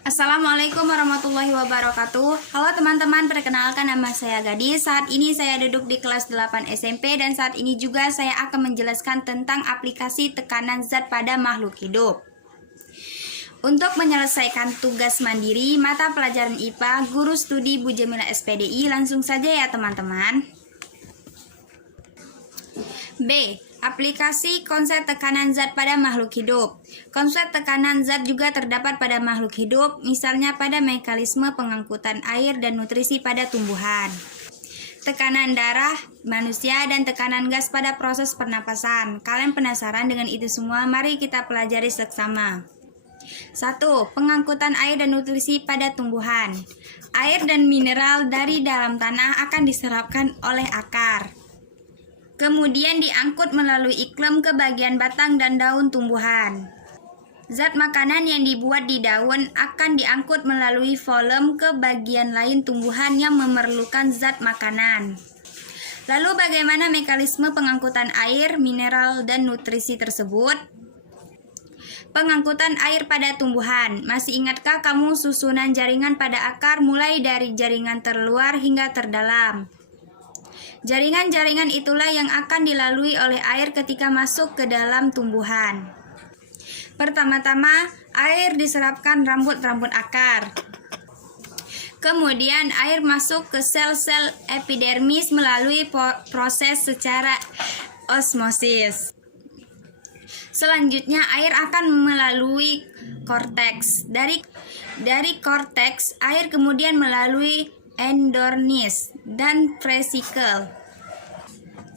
Assalamualaikum warahmatullahi wabarakatuh. Halo teman-teman, perkenalkan nama saya Gadis. Saat ini saya duduk di kelas 8 SMP dan saat ini juga saya akan menjelaskan tentang aplikasi tekanan zat pada makhluk hidup. Untuk menyelesaikan tugas mandiri mata pelajaran IPA, Guru Studi Bu Jamila SPDI, langsung saja ya teman-teman. B. Aplikasi konsep tekanan zat pada makhluk hidup. Konsep tekanan zat juga terdapat pada makhluk hidup, misalnya pada mekanisme pengangkutan air dan nutrisi pada tumbuhan, tekanan darah manusia, dan tekanan gas pada proses pernapasan. Kalian penasaran dengan itu semua? Mari kita pelajari seksama. 1. Pengangkutan air dan nutrisi pada tumbuhan. Air dan mineral dari dalam tanah akan diserapkan oleh akar, kemudian diangkut melalui iklim ke bagian batang dan daun tumbuhan. Zat makanan yang dibuat di daun akan diangkut melalui phloem ke bagian lain tumbuhan yang memerlukan zat makanan. Lalu bagaimana mekanisme pengangkutan air, mineral, dan nutrisi tersebut? Pengangkutan air pada tumbuhan. Masih ingatkah kamu susunan jaringan pada akar mulai dari jaringan terluar hingga terdalam? Jaringan-jaringan itulah yang akan dilalui oleh air ketika masuk ke dalam tumbuhan. Pertama-tama, air diserapkan rambut-rambut akar. Kemudian air masuk ke sel-sel epidermis melalui proses secara osmosis. Selanjutnya, air akan melalui korteks. Dari korteks, air kemudian melalui endornis dan vesikel.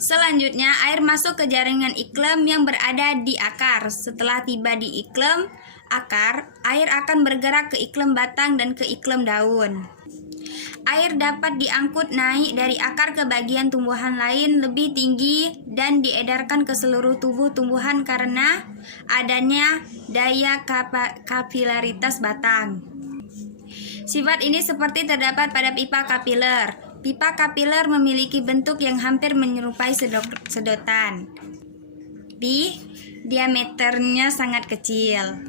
Selanjutnya, air masuk ke jaringan iklim yang berada di akar. Setelah tiba di iklim akar, air akan bergerak ke iklim batang dan ke iklim daun. Air dapat diangkut naik dari akar ke bagian tumbuhan lain lebih tinggi dan diedarkan ke seluruh tubuh tumbuhan karena adanya daya kapilaritas batang. Sifat ini seperti terdapat pada pipa kapiler. Pipa kapiler memiliki bentuk yang hampir menyerupai sedotan. B. Diameternya sangat kecil.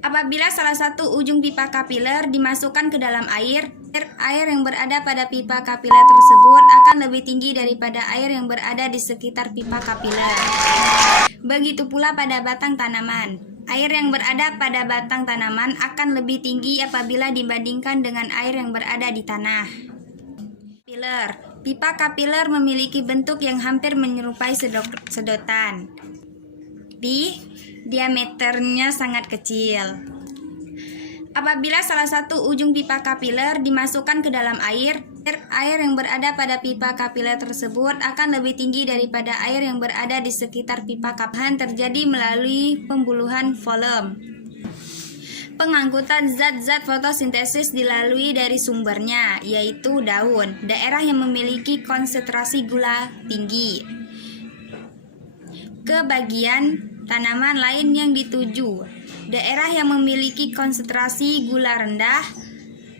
Apabila salah satu ujung pipa kapiler dimasukkan ke dalam air yang berada pada pipa kapiler tersebut akan lebih tinggi daripada air yang berada di sekitar pipa kapiler. Begitu pula pada batang tanaman. Air yang berada pada batang tanaman akan lebih tinggi apabila dibandingkan dengan air yang berada di tanah. Pipa kapiler memiliki bentuk yang hampir menyerupai sedotan. B. Diameternya sangat kecil. Apabila salah satu ujung pipa kapiler dimasukkan ke dalam air yang berada pada pipa kapiler tersebut akan lebih tinggi daripada air yang berada di sekitar pipa kapiler. Terjadi melalui pembuluhan phloem. Pengangkutan zat-zat fotosintesis dilalui dari sumbernya, yaitu daun, daerah yang memiliki konsentrasi gula tinggi, ke bagian tanaman lain yang dituju, daerah yang memiliki konsentrasi gula rendah,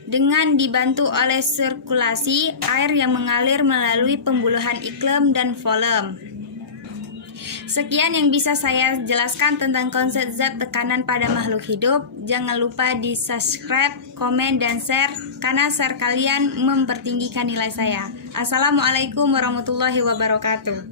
dengan dibantu oleh sirkulasi air yang mengalir melalui pembuluhan iklim dan phloem. Sekian yang bisa saya jelaskan tentang konsep zat tekanan pada makhluk hidup. Jangan lupa di subscribe, komen, dan share, karena share kalian mempertinggikan nilai saya. Assalamualaikum warahmatullahi wabarakatuh.